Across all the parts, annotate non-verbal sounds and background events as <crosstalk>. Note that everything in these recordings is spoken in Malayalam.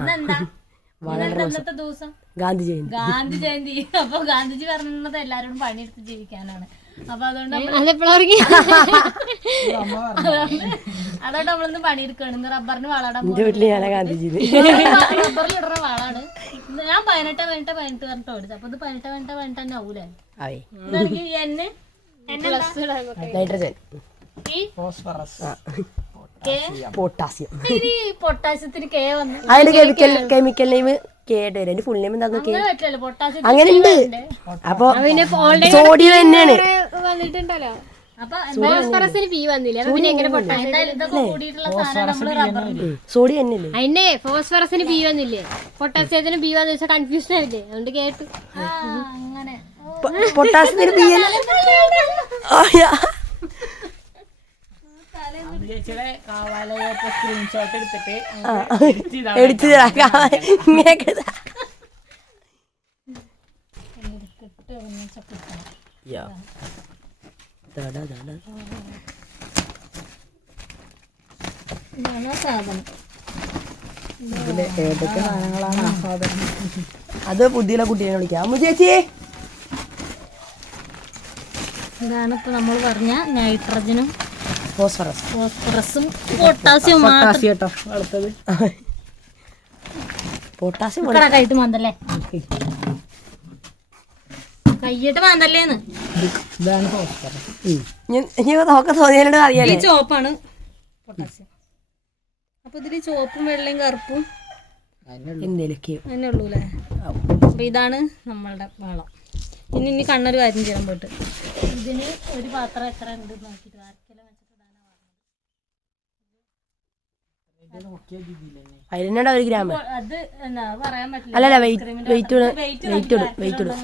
<laughs> ഇന്നത്തെ ദിവസം? ഗാന്ധി ജയന്തി. ഗാന്ധി ജയന്തി. <laughs> അപ്പൊ ഗാന്ധിജി പറഞ്ഞത് എല്ലാരോടും പണിയെടുത്ത് ജീവിക്കാനാണ്. അപ്പൊ അതുകൊണ്ട് <laughs> അതുകൊണ്ട് നമ്മളിന്ന് പണിയെടുക്കുകയാണ്. ഇന്ന് റബ്ബറിന് ഗാന്ധിജി റബ്ബറിൽ ഇടുന്ന വളാണ്. ഞാൻ പതിനെട്ട് പതിനെട്ട് പതിനെട്ട് പറഞ്ഞിട്ട് ഓടിച്ചത് അപ്പൊ ഇത് പതിനെട്ട് പതിനെട്ട് പതിനെട്ട് തന്നെ ആവൂലേ? എന്നെ നൈട്രജൻ. ഈ ഫോസ്ഫറസ്. പൊട്ടാസ്യം. കെ അതിന്റെ കെമിക്കൽ കെമിക്കൽ നെയിം കേട്ട് എന്റെ ഫുൾ നെയിം എന്താ നോക്കി അങ്ങനെ ഉണ്ട്. അപ്പൊ സോഡിയം തന്നെയാണ്. സോഡിയം തന്നെയല്ലേ? അതിന്റെ ഫോസ്ഫറസിന് ബി വന്നില്ലേ? പൊട്ടാസ്യത്തിന് ബി വന്നു വെച്ചാൽ കൺഫ്യൂഷൻ ആയില്ലേ? അതുകൊണ്ട് കേട്ടു. ആ, അങ്ങനെ. പൊട്ടാസ്യത്തിന് ബി എടുത്തിട്ട് എടുത്തു <laughs> ഏതൊക്കെ സാധനങ്ങളാണ് അത് ബുദ്ധിയുള്ള കുട്ടീനെ വിളിക്കാം. അമ്മു ചേച്ചി. ഇതാണ് ഇപ്പൊ നമ്മൾ പറഞ്ഞ നൈട്രജനും ഫോസ്ഫറസ്. ഫോസ്ഫറസും പൊട്ടാസ്യം മാത്രം. പൊട്ടാസ്യം പൊട്ടാസ്യം കൈയിട്ട് മാന്തല്ലേ? കൈയിട്ട് മാന്തല്ലേന്ന്. ഇതാണ് ഫോസ്ഫറസ്. ഇനി അറിയാലേ. ചോപ്പാണ് പൊട്ടാസ്യം. അപ്പൊ ഇതിൽ ചോപ്പും വെള്ളയും കറുപ്പും അപ്പൊ ഇതാണ് നമ്മളുടെ വളം. ഇനി ഇനി കണ്ണൊരു കാര്യം ചെയ്യാൻ പോയിട്ട്. ഇതിന് ഒരു പാത്രം എത്ര ഉണ്ട് നോക്കിട്ട് പറഞ്ഞത്. അതിലെന്നാ ഒരു ഗ്രാമ? അല്ലല്ല വെയിറ്റ് വെയിറ്റ് ഇടും വെയിറ്റ് ഇടും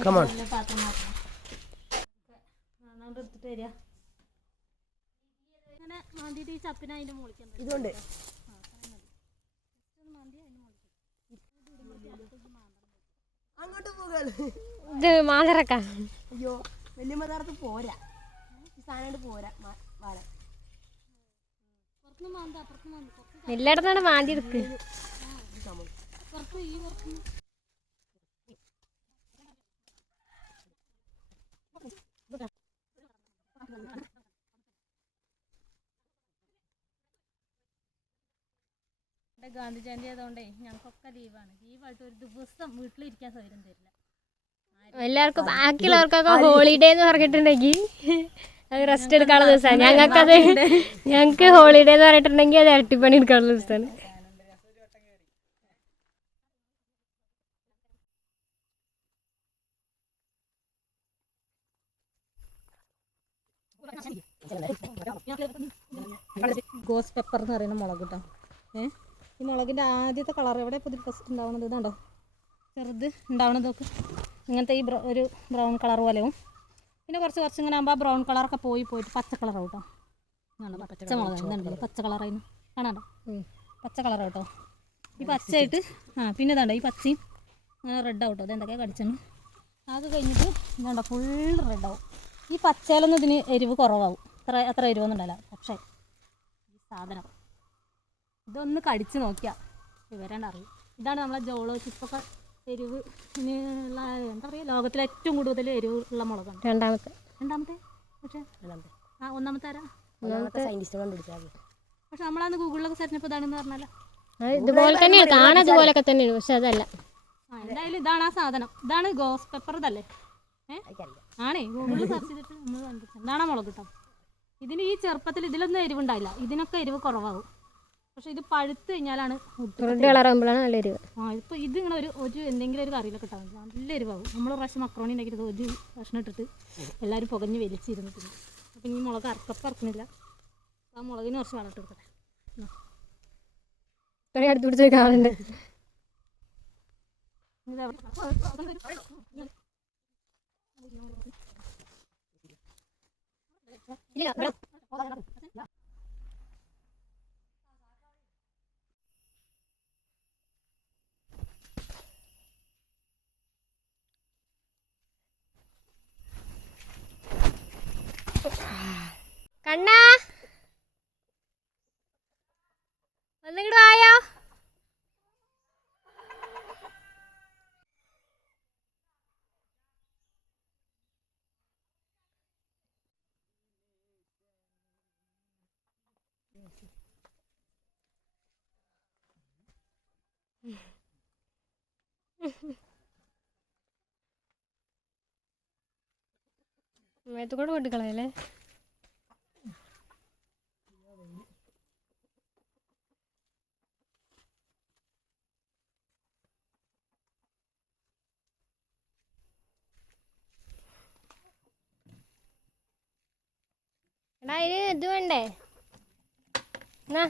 അങ്ങോട്ട് പോകാണ് ഇത് മാതറക്ക അയ്യോ വലിയ മതാർത്ത് പോരാ. സാധനം പോരാ വാഴ പുറത്തുനിന്ന് മാന്താ, പുറത്തുനിന്ന് മാന്താ, പുറത്തുനിന്ന് എല്ലായിടത്താണ് മാന്തി എടുക്ക്. ഗാന്ധി ജയന്തി ആയതുകൊണ്ടേ ഞങ്ങൾക്കൊക്കെ ലീവാണ് ലീവായിട്ട് ഒരു ദിവസം വീട്ടിലിരിക്കാൻ സൗകര്യം തരില്ല. എല്ലാവർക്കും ബാക്കിയുള്ളവർക്കൊക്കെ ഹോളിഡേ എന്ന് പറഞ്ഞിട്ടുണ്ടെങ്കിൽ അത് റെസ്റ്റ് എടുക്കാനുള്ള ദിവസമാണ്. ഞങ്ങൾക്കത് ഞങ്ങൾക്ക് ഹോളിഡേ എന്ന് പറഞ്ഞിട്ടുണ്ടെങ്കിൽ അത് ഇരട്ടിപ്പണി എടുക്കാനുള്ള ദിവസമാണ്. ഗോസ് പെപ്പർ എന്ന് പറയുന്ന മുളക് കേട്ടോ ഏ? ഈ മുളകിന്റെ ആദ്യത്തെ കളർ എവിടെ പുതിയ ഫസ്റ്റ് ഉണ്ടാവുന്നത്? ഇതാണ്ടോ? ചെറുത് ഉണ്ടാവണത് നോക്ക്. ഇങ്ങനത്തെ ഈ ഒരു ബ്രൗൺ കളർ പോലെയും. പിന്നെ കുറച്ച് കുറച്ച് ഇങ്ങനെ ആകുമ്പോൾ ആ ബ്രൗൺ കളറൊക്കെ പോയി പോയിട്ട് പച്ച കളറാവും കേട്ടോ. പച്ച കളർ ഇതുണ്ടല്ലോ പച്ച കളറായിരുന്നു. കാണാണ്ടോ? പച്ച കളർ കേട്ടോ. ഈ പച്ചയായിട്ട് ആ പിന്നെ ഇതാണ്ടോ ഈ പച്ചയും റെഡ് ആവും കേട്ടോ. അതെന്തൊക്കെയാണ് കടിച്ചിട്ടുണ്ട് അത് കഴിഞ്ഞിട്ട് ഇതാണ്ടോ ഫുൾ റെഡ് ആവും. ഈ പച്ചയിലൊന്നും ഇതിന് എരിവ് കുറവാകും അത്ര അത്ര എരിവൊന്നുണ്ടല്ലോ പക്ഷേ ഈ സാധനം. ഇതൊന്ന് കടിച്ച് നോക്കിയാൽ വിവരണ്ട അറിയും. ഇതാണ് നമ്മളെ ജോളോ ചിപ്പൊക്കെ എരിവ്. ഉള്ള എന്താ പറയുക ലോകത്തിലെ ഏറ്റവും കൂടുതൽ എരിവ് ഉള്ള മുളകാണ്. രണ്ടാമത്തെ. രണ്ടാമത്തെ? പക്ഷേ രണ്ടാമത്തെ. ആ ഒന്നാമത്തെ ആരാ? ഒന്നാമത്തെ സയന്റിസ്റ്റ് കണ്ടുപിടിച്ചാൽ പക്ഷെ നമ്മളന്ന് ഗൂഗിളിലൊക്കെ സെർച്ച് ഇതാണെന്ന് പറഞ്ഞാലോ. ഇതുപോലെ തന്നെയാണ് കാണാൻ ഇതുപോലൊക്കെ തന്നെയാണ് പക്ഷെ അതല്ല. ആ എന്തായാലും ഇതാണ് ആ സാധനം. ഇതാണ് ഗോസ് പെപ്പർ ഇതല്ലേ? ഏ? ആണേ ഗൂഗിളിൽ സെർച്ച് ചെയ്തിട്ട് നമ്മൾ കണ്ടിട്ടുണ്ട് എന്താണ് മുളക് കിട്ടാം ഇതിന് ഈ ചെറുപ്പത്തിൽ ഇതിലൊന്നും എരിവുണ്ടായില്ല. ഇതിനൊക്കെ എരിവ് കുറവാകും പക്ഷെ ഇത് പഴുത്ത് കഴിഞ്ഞാലാണ് റെഡ് നല്ല എരിവ്. ആ ഇപ്പോൾ ഇത് ഇങ്ങനെ ഒരു ഒരു എന്തെങ്കിലും ഒരു കറിയിലൊക്കെ ഇട്ടാൽ മതി. നല്ല എരിവാകും. നമ്മൾ പ്രാവശ്യം മക്രോണി ഉണ്ടാക്കിയത് ഒരു ഭക്ഷണം ഇട്ടിട്ട് എല്ലാവരും പുകഞ്ഞ് വലിച്ചിരുന്നിട്ടുണ്ട് അപ്പം ഈ മുളക് അറക്കപ്പം അറക്കണില്ല ആ മുളകിന് കുറച്ച് വെള്ളം ഇട്ട് കൊടുക്കട്ടെ. അടുത്ത് പിടിച്ച് കാണുന്നുണ്ട് ഇത്. കണ്ണാ ഒന്നിങ്ങോട്ട് വായോ. മേത്തുകൂടെ കൊണ്ടുകളയല്ലേ? എടാ ഇത് ഇത് വേണ്ടേ? എന്നാ?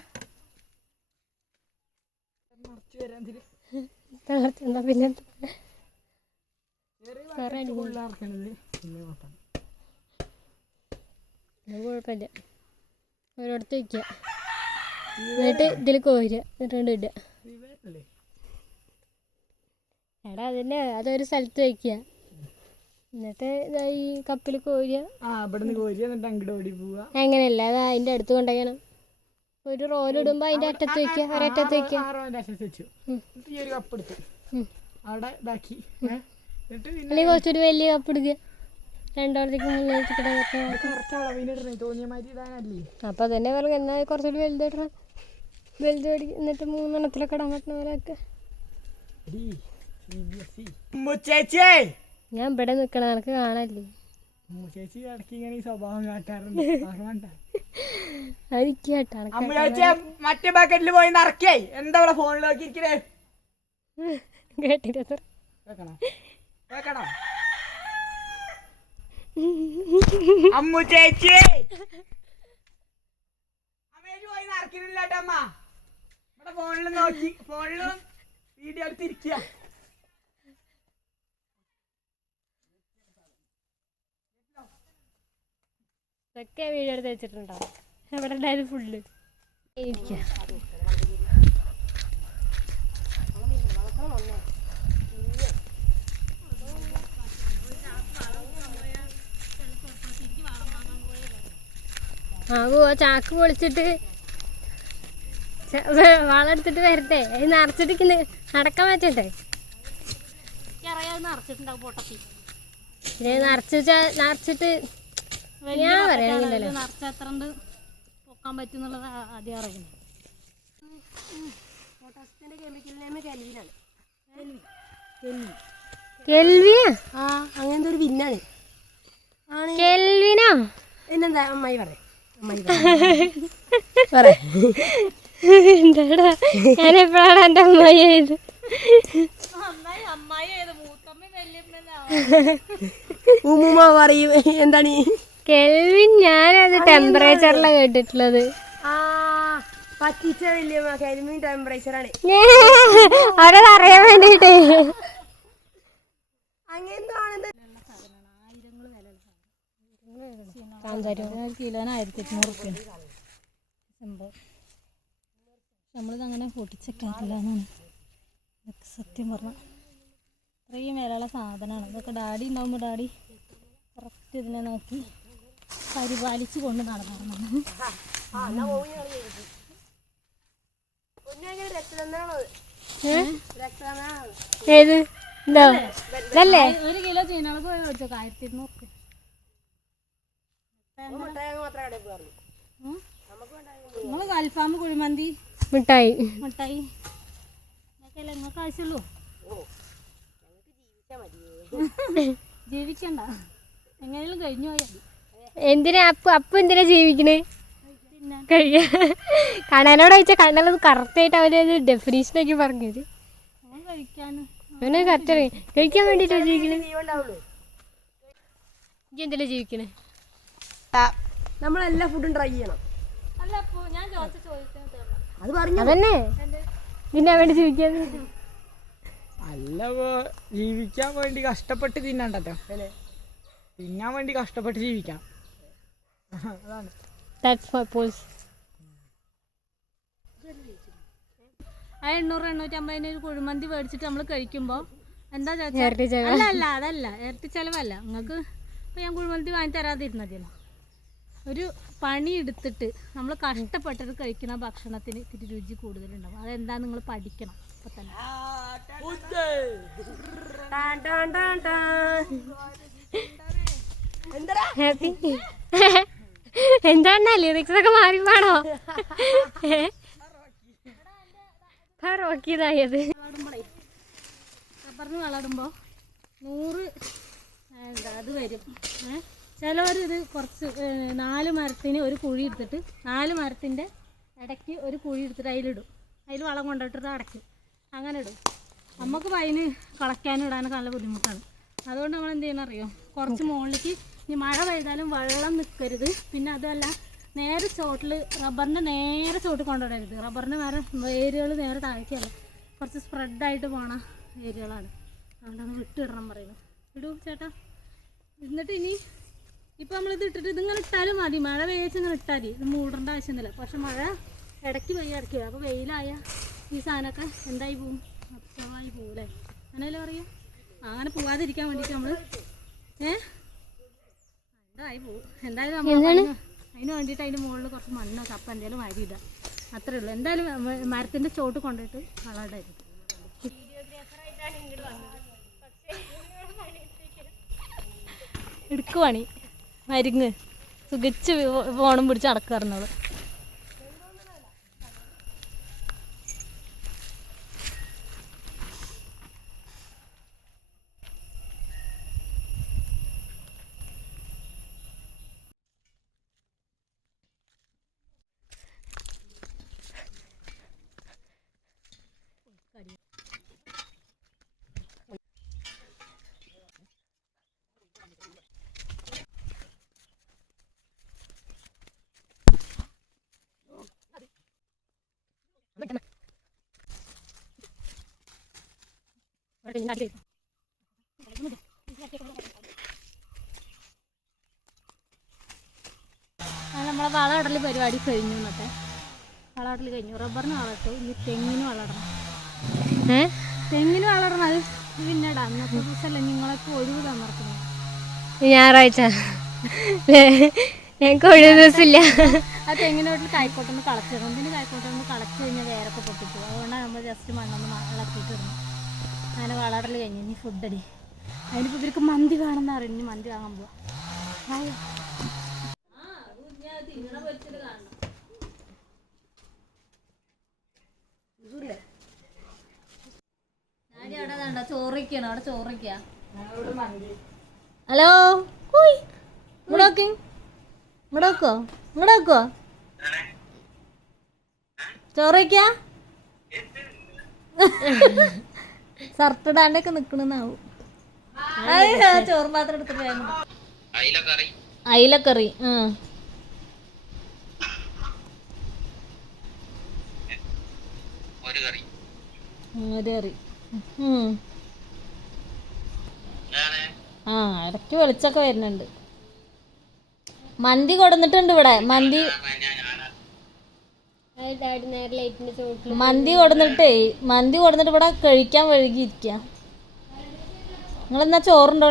പിന്നെ കുഴപ്പമില്ല. ഒരിടത്ത് വയ്ക്കുക എന്നിട്ട് ഇതിൽ കോരുക എന്നിട്ട് ഇടുക. എടാ അതിന്റെ അതൊരു സ്ഥലത്ത് വയ്ക്കുക എന്നിട്ട് ഈ കപ്പിൽ കോരുക ആ ഇവിടുന്ന് കോരി എന്നിട്ട് അങ്ങോട്ട് ഓടി പോവുക അങ്ങനെയല്ല അത് അതിന്റെ അടുത്ത് കൊണ്ടുപോകണം ഒരു റോൽ ഇടുമ്പോ അതിന്റെ അറ്റത്ത് വെക്കുക ഒരറ്റത്ത് വെക്കുക ആറോന്റെ വെച്ചു ഈ ഒരു കപ്പ് എടുത്തു അവിടെ ഇതാക്കി ഏ? എന്നിട്ട് പിന്നെ അല്ലെങ്കിൽ കുറച്ചൊരു വലിയ കപ്പ് എടുക്കുക രണ്ടോടത്തേക്ക് മുന്നിൽ വെച്ചിട്ട് ഇത് കുറച്ച് അളവിനിടണേ തോന്നിയ മാതിരി ഇടാനല്ലേ അപ്പൊ തന്നെ പറഞ്ഞു എന്നാ കുറച്ചുകൂടി വലുതായിട്ടാ വലുത് മേടിക്കും എന്നിട്ട് മൂന്നെണ്ണത്തിലൊക്കെ ഇടാൻ പറ്റുന്ന പോലെ ഒക്കെ ഞാൻ ഇവിടെ നിൽക്കണ നിനക്ക് കാണല്ലേ ചേച്ചി ഇടയ്ക്ക് ഇങ്ങനെ ഈ സ്വഭാവം കാട്ടാറുണ്ട്. ഓർമ്മണ്ട അതൊക്കെ കേട്ടാ അമ്മ ചേച്ചിയെ മറ്റേ ബക്കറ്റിൽ പോയി നിറക്കേ എന്താ ഇവിടെ ഫോണിൽ നോക്കിയിരിക്കണേ? <laughs> കേട്ടിട്ട് കേക്കണോ? കേക്കണോ? <laughs> അമ്മു ചേച്ചി! പോയി ഇവിടെ ഫോണിൽ നോക്കി ഫോണിലും വീഡിയോ എടുത്തിരിക്കുക ഇതൊക്കെ വീഡിയോ എടുത്ത് വെച്ചിട്ടുണ്ടാവും ഇവിടെ ഉണ്ടായത് ഫുള്ള് ഇരിക്കുക ചാക്ക് പൊളിച്ചിട്ട് വളെടുത്തിട്ട് വരട്ടെ. അത് നിറച്ചിട്ട് നടക്കാൻ പറ്റണ്ടേ? അറിയാതെ നിറച്ചിട്ടുണ്ടാവും പൊട്ടത്തി. പിന്നെ നിറച്ച് വെച്ചാ- നിറച്ചിട്ട് ഞാൻ പറയണില്ലല്ലോ നിറച്ച എത്ര പൊക്കാൻ പറ്റുന്നുള്ളത് ആ- ആദ്യം അറിയുന്നത് അങ്ങനത്തെ ഒരു വിന്നാണ്. കെൽവിനോ? എന്നെന്താ അമ്മായി പറയാം. അമ്മായി എന്താടാ? ഞാൻ എപ്പോഴാണ് എന്റെ അമ്മായി ആയത്? ഉമ്മുമ്മ പറയും. എന്താണ്? ഈ? കെൽവിൻ ഞാനത് ടെമ്പറേച്ചറിലാണ് കേട്ടിട്ടുള്ളത്. ആ പറ്റിച്ച വലിയ കരിമീൻ ടെമ്പറേച്ചറാണ് അവരത് അറിയാൻ വേണ്ടിട്ടേ. കിലോന് ആയിരത്തി എണ്ണൂറ് റുപ്യ സംഭവം നമ്മളിത് അങ്ങനെ പൊട്ടിച്ചേക്കാറില്ല എന്നാണ് ഇതൊക്കെ സത്യം പറഞ്ഞ. ഇത്രയും വിലയുള്ള സാധനമാണ്. ഇതൊക്കെ ഡാഡി ഉണ്ടാകുമ്പോൾ ഡാഡി കറക്റ്റ് ഇതിനെ നോക്കി പരിപാലിച്ച് കൊണ്ട് നടന്നു ഏത്? എന്തോ ഇതല്ലേ? ഒരു കിലോ ചീനളക്ക് പോയി മേടിച്ചോ? ആയിരത്തി ഇരുന്നൂറ് നമ്മൾ അൽഫാം കുഴിമന്തി. മിഠായി. മിഠായി. ഇതൊക്കെയല്ലേ നിങ്ങൾക്ക് ആവശ്യമുള്ളൂ? <laughs> ജീവിക്കണ്ട. എങ്ങനെയും കഴിഞ്ഞു പോയാൽ എന്തിനാ അപ്പു അപ്പു എന്തിനാ ജീവിക്കണേ? കഴിയ കണ്ണനോട് ചോദിച്ചാൽ കണ്ണനത് കറക്റ്റായിട്ട് അവരത് ഡെഫിനേഷനൊക്കെ പറഞ്ഞത് അവനെ കറക്റ്റ് അറിയാം കഴിക്കാൻ വേണ്ടിയിട്ടാണ് ജീവിക്കണേ? ഇജ്ജ് എന്തിനാ ജീവിക്കണേ? നമ്മളെല്ലാ ഫുഡും ട്രൈ ചെയ്യണം. അല്ല അപ്പോ ഞാൻ ചോദിച്ച ചോദിക്കുന്നത് അത് പറഞ്ഞു. അതന്നെ. നിന്നെ വേണ്ടി ജീവിക്കാൻ അല്ല ജീവിക്കാൻ വേണ്ടി കഷ്ടപ്പെട്ട് തിന്നണ്ടല്ലോ. തിന്നാൻ വേണ്ടി കഷ്ടപ്പെട്ട് ജീവിക്കാം. ദാറ്റ്സ് മൈ പോൾസ് ആ എണ്ണൂറ് എണ്ണൂറ്റമ്പതിന് ഒരു കുഴിമന്തി മേടിച്ചിട്ട് നമ്മൾ കഴിക്കുമ്പോൾ എന്താ അല്ല അല്ല അതല്ല ഇരട്ടി ചെലവല്ല. നിങ്ങൾക്ക് ഇപ്പം ഞാൻ കുഴിമന്തി വാങ്ങി തരാതിരുന്നതിനോ. ഒരു പണി എടുത്തിട്ട് നമ്മൾ കഷ്ടപ്പെട്ടിട്ട് കഴിക്കുന്ന ഭക്ഷണത്തിന് ഇത്തിരി രുചി കൂടുതലുണ്ടാവും. അതെന്താ നിങ്ങൾ പഠിക്കണം ഇപ്പൊ തന്നെ. ഹാപ്പി. <laughs> എന്താണ് ലിറിക്സ് ഒക്കെ മാറി പാടോ? റോക്കിയതായത് വളടുമ്പോഴേ റബ്ബറിന് വളടുമ്പോൾ നൂറ് എന്താ അത് വരും. ചിലവർ ഇത് കുറച്ച് നാല് മരത്തിന് ഒരു കുഴി എടുത്തിട്ട് നാല് മരത്തിന്റെ ഇടയ്ക്ക് ഒരു കുഴി എടുത്തിട്ട് അതിലിടും. അതിൽ വളം കൊണ്ടിട്ടിട്ട് അടയ്ക്കും. അങ്ങനെ ഇടും. നമുക്ക് അതിന് കളയ്ക്കാനും ഇടാനൊക്കെ നല്ല ബുദ്ധിമുട്ടാണ്. അതുകൊണ്ട് നമ്മൾ എന്ത് ചെയ്യണം അറിയോ കുറച്ച് മുകളിലേക്ക് ഇനി മഴ പെയ്താലും വെള്ളം നിൽക്കരുത് പിന്നെ അതുമല്ല നേരെ ചോട്ടിൽ റബ്ബറിന്റെ നേരെ ചോട്ടിൽ കൊണ്ടുവിടരുത് റബ്ബറിന്റെ വേറെ വേരുകൾ നേരെ താഴ്ചയല്ല കുറച്ച് സ്പ്രെഡായിട്ട് പോണ ഏരിയകളാണ്. അതുകൊണ്ടാണ് വിട്ടിടണം പറയുന്നത് ഇടൂ ചേട്ടാ. എന്നിട്ട് ഇനി ഇപ്പം നമ്മളിത് ഇട്ടിട്ട് ഇതിങ്ങനെ ഇട്ടാലും മതി. മഴ പെയ്യച്ച് ഇങ്ങനെ ഇട്ടാൽ ഇത് മൂടേണ്ട ആവശ്യമൊന്നുമില്ല. പക്ഷെ മഴ ഇടയ്ക്ക് പെയ്യ ഇടയ്ക്ക്. അപ്പോൾ വെയിലായ ഈ സാധനമൊക്കെ എന്തായി പോവും? അപ്സമായി അല്ലേ? അങ്ങനെയല്ലേ പറയുക അങ്ങനെ പോവാതിരിക്കാൻ വേണ്ടിയിട്ട് നമ്മൾ ഏ? എന്തായി പോവും. എന്തായാലും നമ്മൾ അതിന് വേണ്ടിയിട്ട് അതിന്റെ മുകളിൽ കുറച്ച് മണ്ണോ കപ്പ എന്തെങ്കിലും വാരി ഇടുക. അത്രേ ഉള്ളൂ. എന്തായാലും മരത്തിന്റെ ചോട്ട് കൊണ്ടിട്ട് വളമിടായിരുന്നു എടുക്ക് പണി. മരുങ്ങ് സുഖിച്ച് ഫോണും പിടിച്ച് നടക്കാറുള്ളത് ആ, നമ്മളെ വളമിടൽ പരിപാടി കഴിഞ്ഞു ഇന്നത്തെ. വളമിടൽ കഴിഞ്ഞു. റബ്ബറിന് വളർത്തു ഇനി തെങ്ങിന് വളർന്നു ഏ? തെങ്ങിന് വളരണം അത് പിന്നെ അന്നത്തെ ദിവസമല്ല നിങ്ങളൊക്കെ ഒഴിവ് തന്നിറക്കുന്നത് ഞായറാഴ്ച. ഞങ്ങൾക്ക് ഒഴിവ് ദിവസമില്ല. ആ തെങ്ങിനോട്ട് കായ്ക്കോട്ടൊന്ന് കളച്ചിടും പിന്നെ കായ്ക്കോട്ടൊന്ന് കളച്ചു കഴിഞ്ഞാൽ വേരൊക്കെ പൊട്ടിച്ചു അതുകൊണ്ടാണ് നമ്മൾ ജസ്റ്റ് മണ്ണൊന്ന് മ- ഇളക്കിയിട്ട് ഇടുന്നത് അങ്ങനെ വളരൽ കഴിഞ്ഞു. ഇനി ഫുഡ് അടി. അതിനിപ്പോൾ ഇവർക്ക് മന്തി വേണമെന്ന് അറിയും ഇനി മന്തി വാങ്ങാൻ പോവാം. ചോറിക്കാണ് അവിടെ ചോറിക്ക ഹലോ ഉയ്. ഇങ്ങോട്ട് നോക്ക്. ഇങ്ങോട്ട് നോക്കോ. ഇങ്ങോട്ട് നോക്കോ ചോറിക്ക <laughs> ഷർട്ട് ഇടാണ്ടൊക്കെ നിക്കണെന്നാവും ചോറ് പാത്രം എടുത്തിട്ട്. അയിലക്കറി. ആ. ഒരു കറി. ആ ഇടയ്ക്ക് വെളിച്ചൊക്കെ വരുന്നുണ്ട്. മന്തി കൊടുന്നിട്ടുണ്ട് ഇവിടെ. മന്തി ഡാഡി നേരെ ലൈറ്റിന്റെ ചോട്ടിൽ മന്തി കൊടുന്നിട്ടേ മന്തി കൊടുന്നിട്ട് ഇവിടെ കഴിക്കാൻ വഴുകിയിരിക്ക. നിങ്ങളെന്നാ ചോറുണ്ടോ?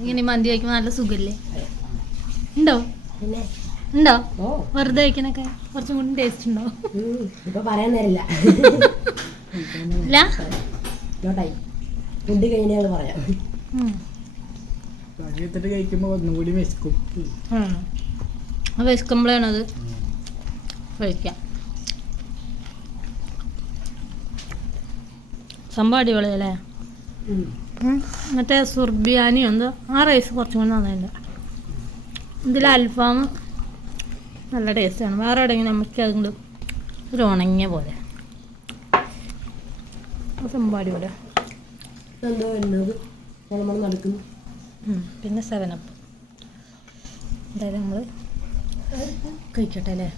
ഇങ്ങനെ മന്തി കഴിക്കുമ്പോ നല്ല സുഖല്ലേ? ഉണ്ടോ? ഉണ്ടോ? വെറുതെ കഴിക്കാനൊക്കെ കുറച്ചും കൂടി ടേസ്റ്റ് ഉണ്ടോ? ഇപ്പൊ പറയാൻ നേരില്ല ഇല്ല? ഫുഡ് കഴിഞ്ഞാൽ പറയാം. പണിയെടുത്തിട്ട് കഴിക്കുമ്പോൾ ഒന്നുകൂടി വിശക്കും. ഉം. അത് വിശക്കുമ്പോഴാണ് അത് കഴിക്കാം. സംഭവം അടിപൊളിയല്ലേ. മറ്റേ സുർബിയാനി ഉണ്ട് ആ റൈസ് കുറച്ചും കൂടി നന്നായില്ല ഇതിൽ അൽഫാം നല്ല ടേസ്റ്റാണ് വേറെ എവിടെയെങ്കിലും നമുക്ക് അതുകൊണ്ട് ഒരു ഉണങ്ങിയ പോലെ. സംഭവം അടിപൊളിയാണ് എന്തോ വരുന്നത്? നമ്മൾ നടക്കുന്നു. ഉം. സെവൻ അപ്പ് എന്തായാലും നമ്മൾ കഴിക്കട്ടെ അല്ലേ